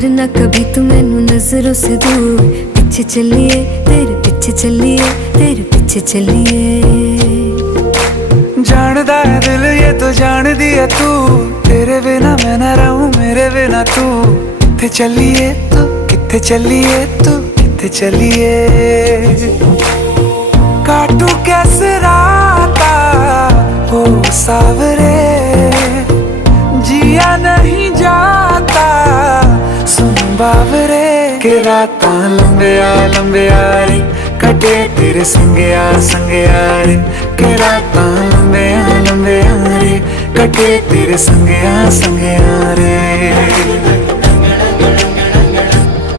करना कभी तू मैनू नजरों से दूर। पीछे चलिए तेरे पीछे चलिए, तेरे पीछे चलिए। जानदा है दिल ये तो जान दिया तू, तेरे बिना मैं ना रहूं मेरे बिना तू। किथे चलिए तू, किथे चलिए तू, किथे चलिए। काटू कैसे राता हो सावरे, जिया नहीं जाता सुन बावरे। के रातां लंबिया लंबिया रे, कटे तेरे संगया संगया रे। के रातां लंबिया लंबिया रे, कटे तेरे संगया संगया रे।